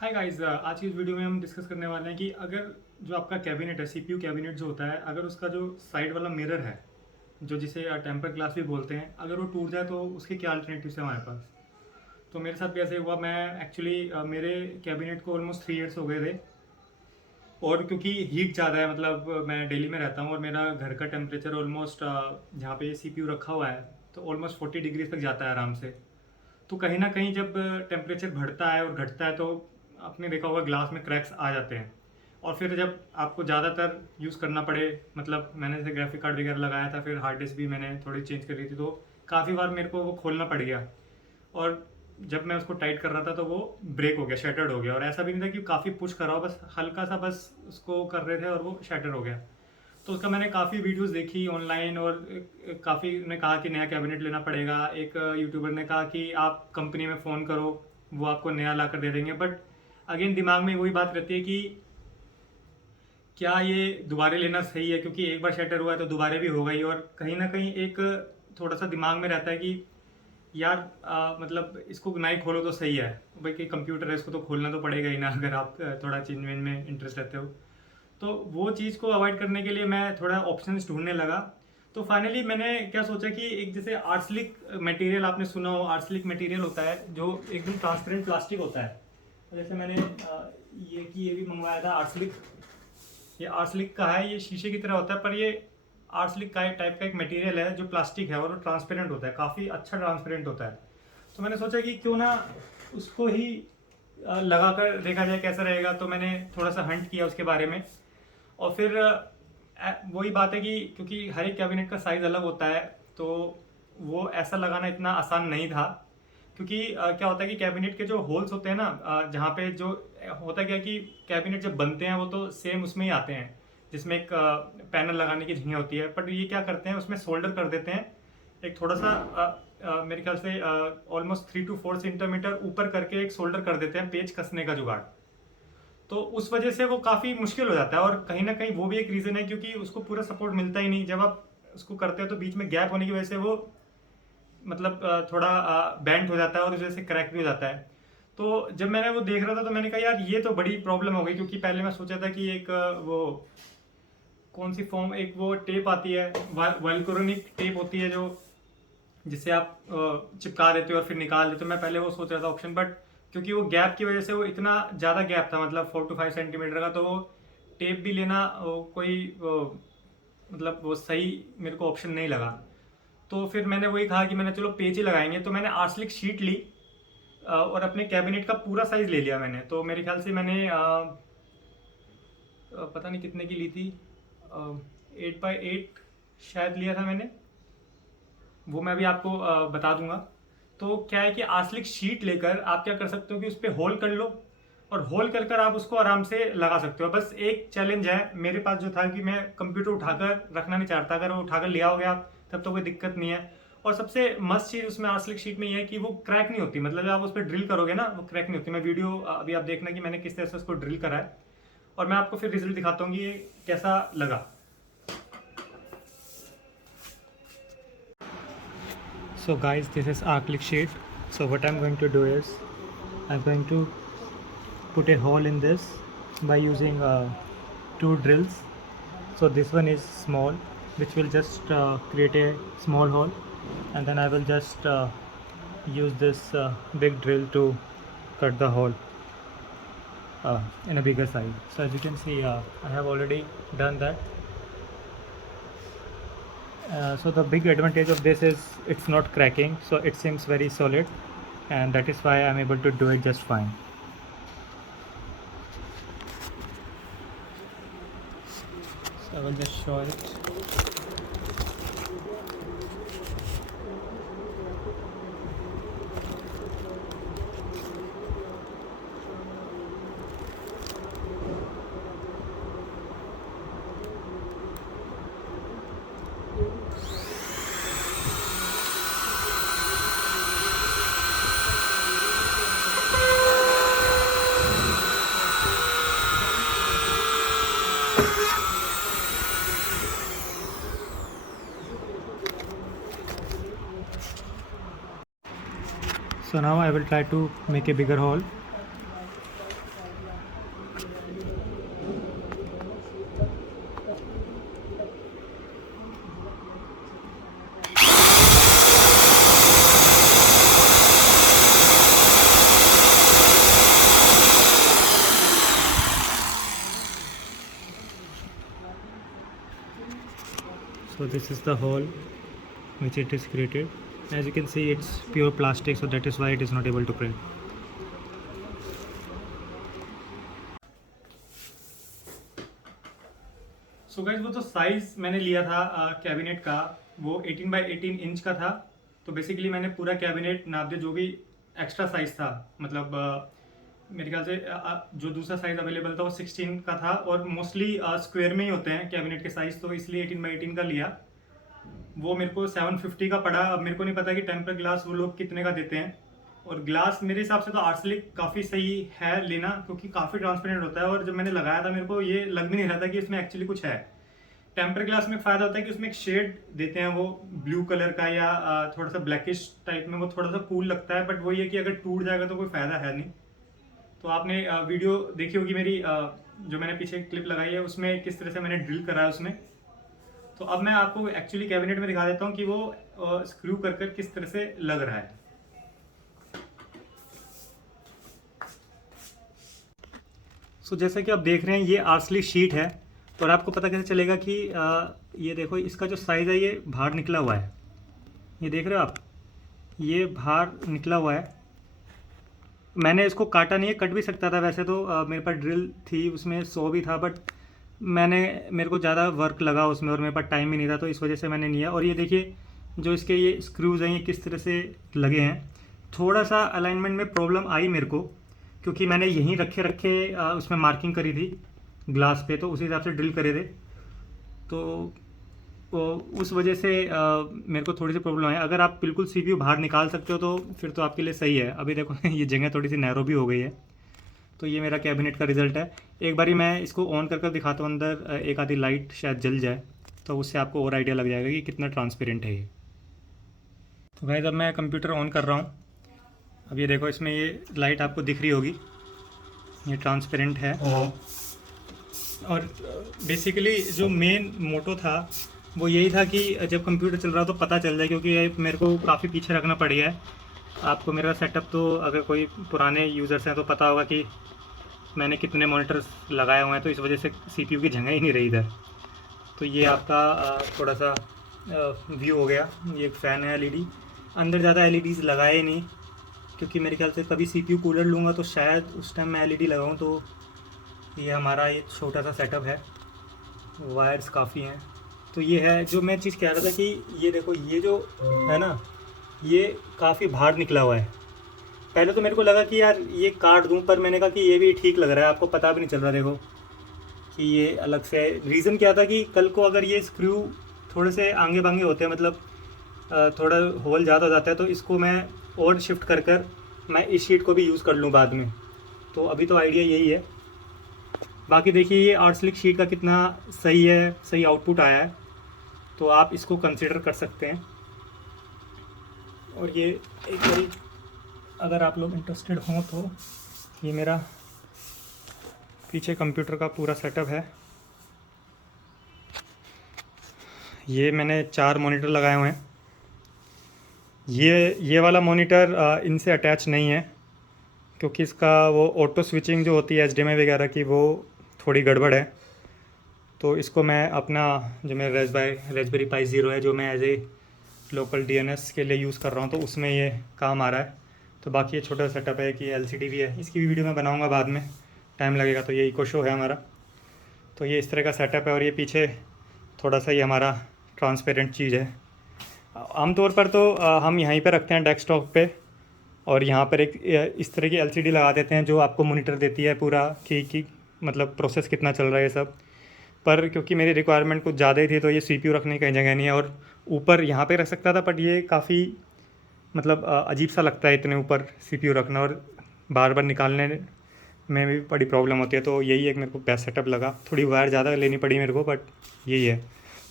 Hi guys, आज की इस वीडियो में हम डिस्कस करने वाले हैं कि अगर जो आपका कैबिनेट है, सीपीयू कैबिनेट जो होता है, अगर उसका जो साइड वाला मिरर है, जो जिसे टेम्पर ग्लास भी बोलते हैं, अगर वो टूट जाए तो उसके क्या अल्टरनेटिव्स हैं हमारे पास। तो मेरे साथ भी ऐसे हुआ। मैं एक्चुअली मेरे कैबिनेट को ऑलमोस्ट 3 ईयर्स हो गए थे, और क्योंकि हीट ज़्यादा है, मतलब मैं दिल्ली में रहता हूँ और मेरा घर का टेम्परेचर ऑलमोस्ट जहाँ पे सीपीयू रखा हुआ है तो ऑलमोस्ट 40 डिग्री तक जाता है आराम से। तो कहीं ना कहीं जब टेम्परेचर बढ़ता है और घटता है तो आपने देखा होगा ग्लास में क्रैक्स आ जाते हैं। और फिर जब आपको ज़्यादातर यूज़ करना पड़े, मतलब मैंने जैसे ग्राफिक कार्ड वगैरह लगाया था, फिर हार्ड डिस्क भी मैंने थोड़ी चेंज करी थी, तो काफ़ी बार मेरे को वो खोलना पड़ गया। और जब मैं उसको टाइट कर रहा था तो वो ब्रेक हो गया, शैटर्ड हो गया। और ऐसा भी नहीं था कि काफ़ी पुश कर रहा हो, बस हल्का सा बस उसको कर रहे थे और वो शैटर हो गया। तो उसका मैंने काफ़ी वीडियोस देखी ऑनलाइन, और काफ़ी ने कहा कि नया कैबिनेट लेना पड़ेगा। एक यूट्यूबर ने कहा कि आप कंपनी में फ़ोन करो, वो आपको नया ला कर दे देंगे। बट अगेन दिमाग में वही बात रहती है कि क्या ये दोबारा लेना सही है, क्योंकि एक बार शटर हुआ है तो दोबारा भी होगा ही। और कहीं ना कहीं एक थोड़ा सा दिमाग में रहता है कि यार मतलब इसको ना ही खोलो तो सही है। भाई कि कंप्यूटर है, इसको तो खोलना तो पड़ेगा ही ना, अगर आप थोड़ा चेंज में इंटरेस्ट रहते हो। तो वो चीज़ को अवॉइड करने के लिए मैं थोड़ा ऑप्शंस ढूंढने लगा। तो फाइनली मैंने क्या सोचा कि एक जैसे आर्सलिक मटेरियल, आपने सुना हो, आर्सलिक मटेरियल होता है जो एकदम ट्रांसपेरेंट प्लास्टिक होता है। तो जैसे मैंने ये भी मंगवाया था आर्सलिक। ये आर्सलिक का है, ये शीशे की तरह होता है, पर ये आर्सलिक का टाइप का एक मटेरियल है जो प्लास्टिक है और ट्रांसपेरेंट होता है, काफ़ी अच्छा ट्रांसपेरेंट होता है। तो मैंने सोचा कि क्यों ना उसको ही लगा कर देखा जाए कैसा रहेगा। तो मैंने थोड़ा सा हंट किया उसके बारे में। और फिर वही बात है कि क्योंकि हर एक कैबिनेट का साइज़ अलग होता है, तो वो ऐसा लगाना इतना आसान नहीं था। क्योंकि क्या होता है कि कैबिनेट के जो होल्स होते हैं ना, जहाँ पे जो होता क्या है कि कैबिनेट जब बनते हैं वो तो सेम उसमें ही आते हैं, जिसमें एक पैनल लगाने की जगह होती है। बट ये क्या करते हैं, उसमें सोल्डर कर देते हैं एक थोड़ा सा मेरे ख्याल से ऑलमोस्ट 3 to 4 सेंटीमीटर ऊपर करके एक सोल्डर कर देते हैं, पेच कसने का जुगाड़। तो उस वजह से वो काफ़ी मुश्किल हो जाता है। और कहीं ना कहीं वो भी एक रीज़न है, क्योंकि उसको पूरा सपोर्ट मिलता ही नहीं। जब आप उसको करते हो तो बीच में गैप होने की वजह से वो मतलब थोड़ा बेंट हो जाता है और उस वजह से क्रैक भी हो जाता है। तो जब मैंने वो देख रहा था तो मैंने कहा यार ये तो बड़ी प्रॉब्लम हो गई, क्योंकि पहले मैं सोचा था कि एक वो कौन सी फॉर्म, एक वो टेप आती है, वेल्क्रोनिक टेप होती है, जो जिससे आप चिपका देते हो और फिर निकाल देते हो। मैं पहले वो सोच रहा था ऑप्शन, बट क्योंकि वो गैप की वजह से, वो इतना ज़्यादा गैप था, मतलब 4 to 5 सेंटीमीटर का, तो वो टेप भी लेना मतलब वो सही मेरे को ऑप्शन नहीं लगा। तो फिर मैंने वही कहा कि मैंने चलो पेज ही लगाएंगे। तो मैंने आर्सलिक शीट ली और अपने कैबिनेट का पूरा साइज ले लिया मैंने। तो मेरे ख्याल से मैंने पता नहीं कितने की ली थी, 8x8 शायद लिया था मैंने। वो मैं भी आपको बता दूंगा। तो क्या है कि आर्सलिक शीट लेकर आप क्या कर सकते हो कि उस पर होल कर लो, और होल कर कर आप उसको आराम से लगा सकते हो। बस एक चैलेंज है मेरे पास जो था कि मैं कंप्यूटर उठाकर रखना नहीं चाहता। अगर वो उठाकर ले आओगे आप तब तो कोई दिक्कत नहीं है। और सबसे मस्त चीज़ उसमें आर्सलिक शीट में ये है कि वो क्रैक नहीं होती, मतलब जब आप उस पर ड्रिल करोगे ना वो क्रैक नहीं होती। मैं वीडियो अभी आप देखना कि मैंने किस तरह से उसको ड्रिल करा है, और मैं आपको फिर रिजल्ट दिखाता हूँ कि ये कैसा लगा। So guys, this is acrylic sheet. So what I'm going to do is I'm going to put a hole in this by using 2 drills. So this one is small, which will just create a small hole, and then I will just use this big drill to cut the hole in a bigger size. So as you can see, I have already done that. So the big advantage of this is it's not cracking, so it seems very solid, and that is why I'm able to do it just fine. So I will just show it. So now I will try to make a bigger hole. this is the hole which it is created. As you can see, it's pure plastic, so that is why it is not able to print. So guys, वो जो size मैंने लिया था cabinet का, वो 18 by 18 inch का था. तो बेसिकली मैंने पूरा कैबिनेट नाप दिया, जो भी एक्स्ट्रा साइज था, मतलब मेरे ख्याल से जो दूसरा साइज अवेलेबल था वो 16 का था, और मोस्टली स्क्वायर में ही होते हैं कैबिनेट के साइज, तो इसलिए 18 बाई 18 का लिया. वो मेरे को 750 का पड़ा. अब मेरे को नहीं पता कि टेम्पर ग्लास वो लोग कितने का देते हैं, और ग्लास मेरे हिसाब से तो आर्सलिक काफ़ी सही है लेना, क्योंकि काफ़ी ट्रांसपेरेंट होता है. और जब मैंने लगाया था मेरे को ये लग भी नहीं रहा था कि इसमें एक्चुअली कुछ है. टेम्पर ग्लास में फ़ायदा होता है कि उसमें एक शेड देते हैं वो ब्लू कलर का, या थोड़ा सा ब्लैकिश टाइप में, वो थोड़ा सा कूल लगता है. बट वही है कि अगर टूट जाएगा तो कोई फ़ायदा है नहीं. तो आपने वीडियो देखी होगी मेरी, जो मैंने पीछे क्लिप लगाई है, उसमें किस तरह से मैंने ड्रिल करा है उसमें. तो अब मैं आपको एक्चुअली कैबिनेट में दिखा देता हूँ कि वो स्क्रू कर कर किस तरह से लग रहा है. सो जैसा कि आप देख रहे हैं, ये आर्सलिक शीट है. और आपको पता कैसे चलेगा कि ये देखो, इसका जो साइज़ है ये बाहर निकला हुआ है. ये देख रहे हो आप, ये बाहर निकला हुआ है. मैंने इसको काटा नहीं है, कट भी सकता था वैसे तो. मेरे पास ड्रिल थी, उसमें 100 भी था, बट मेरे को ज़्यादा वर्क लगा उसमें, और मेरे पास टाइम भी नहीं था, तो इस वजह से मैंने नहीं है. और ये देखिए, जो इसके ये स्क्रूज़ हैं ये किस तरह से लगे हैं. थोड़ा सा अलाइनमेंट में प्रॉब्लम आई मेरे को, क्योंकि मैंने यहीं रखे उसमें मार्किंग करी थी ग्लास पे, तो उसी हिसाब से ड्रिल करे थे. तो उस वजह से मेरे को थोड़ी सी प्रॉब्लम है. अगर आप बिल्कुल CPU बाहर निकाल सकते हो तो फिर तो आपके लिए सही है. अभी देखो ये जगह थोड़ी सी नैरो भी हो गई है. तो ये मेरा कैबिनेट का रिज़ल्ट है. एक बारी मैं इसको ऑन कर दिखाता हूँ, अंदर एक आधी लाइट शायद जल जाए, तो उससे आपको और आइडिया लग जाएगा कि कितना ट्रांसपेरेंट है ये. तो भाई जब मैं कंप्यूटर ऑन कर रहा हूँ, अब ये देखो, इसमें ये लाइट आपको दिख रही होगी, ये ट्रांसपेरेंट है. और बेसिकली जो मेन मोटो था वो यही था कि जब कंप्यूटर चल रहा हो तो पता चल जाए, क्योंकि ये मेरे को काफ़ी पीछे रखना पड़ गया है. आपको मेरा सेटअप तो अगर कोई पुराने यूज़र्स हैं तो पता होगा कि मैंने कितने मॉनिटर्स लगाए हुए हैं, तो इस वजह से CPU की जगह ही नहीं रही इधर. तो ये आपका थोड़ा सा व्यू हो गया. ये एक फ़ैन है LED, अंदर ज़्यादा LEDs लगाए ही नहीं, क्योंकि मेरे ख्याल से कभी CPU कूलर लूँगा तो शायद उस टाइम मैं LED लगाऊँ. तो ये हमारा ये छोटा सा सेटअप है, वायर्स काफ़ी हैं. तो ये है जो मैं चीज़ कह रहा था कि ये देखो, ये जो है ना, ये काफ़ी बाहर निकला हुआ है. पहले तो मेरे को लगा कि यार ये काट दूं, पर मैंने कहा कि ये भी ठीक लग रहा है. आपको पता भी नहीं चल रहा, देखो कि ये अलग से. रीज़न क्या था कि कल को अगर ये स्क्रू थोड़े से आगे बांगे होते हैं, मतलब थोड़ा होल ज़्यादा हो जाता है, तो इसको मैं और शिफ्ट कर मैं इस शीट को भी यूज़ कर लूँ बाद में. तो अभी तो आइडिया यही है. बाकी देखिए ये आर्सलिक शीट का कितना सही है, सही आउटपुट आया है, तो आप इसको कंसिडर कर सकते हैं. और ये एक बारी अगर आप लोग इंटरेस्टेड हों तो ये मेरा पीछे कंप्यूटर का पूरा सेटअप है. ये मैंने 4 मॉनिटर लगाए हुए हैं. ये वाला मॉनिटर इनसे अटैच नहीं है, क्योंकि इसका वो ऑटो स्विचिंग जो होती है HDMI वगैरह की, वो थोड़ी गड़बड़ है. तो इसको मैं अपना जो मेरा रेस्पबेरी पाई 0 है, जो मैं एज ए लोकल DNS के लिए यूज़ कर रहा हूँ, तो उसमें ये काम आ रहा है. तो बाकी ये छोटा सेटअप है कि LCD भी है, इसकी भी वीडियो मैं बनाऊँगा बाद में, टाइम लगेगा. तो ये इको शो है हमारा. तो ये इस तरह का सेटअप है. और ये पीछे थोड़ा सा ये हमारा ट्रांसपेरेंट चीज़ है. आमतौर पर तो हम यहीं पर रखते हैं डेस्कटॉप पे, और यहाँ पर एक इस तरह की LCD लगा देते हैं जो आपको मॉनिटर देती है पूरा कि मतलब प्रोसेस कितना चल रहा है ये सब. पर क्योंकि मेरी रिक्वायरमेंट कुछ ज़्यादा ही थी, तो ये CPU रखने की कहीं जगह नहीं है. और ऊपर यहाँ पे रख सकता था, बट ये काफ़ी मतलब अजीब सा लगता है इतने ऊपर CPU रखना, और बार बार निकालने में भी बड़ी प्रॉब्लम होती है. तो यही एक मेरे को बेस्ट सेटअप लगा. थोड़ी वायर ज़्यादा लेनी पड़ी मेरे को, बट यही है.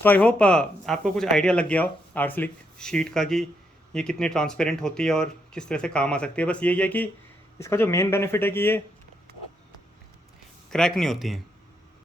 तो आई होप आपको कुछ आइडिया लग गया हो आर्सलिक शीट का कि ये कितनी ट्रांसपेरेंट होती है और किस तरह से काम आ सकती है. बस यही है कि इसका जो मेन बेनिफिट है कि ये क्रैक नहीं होती हैं.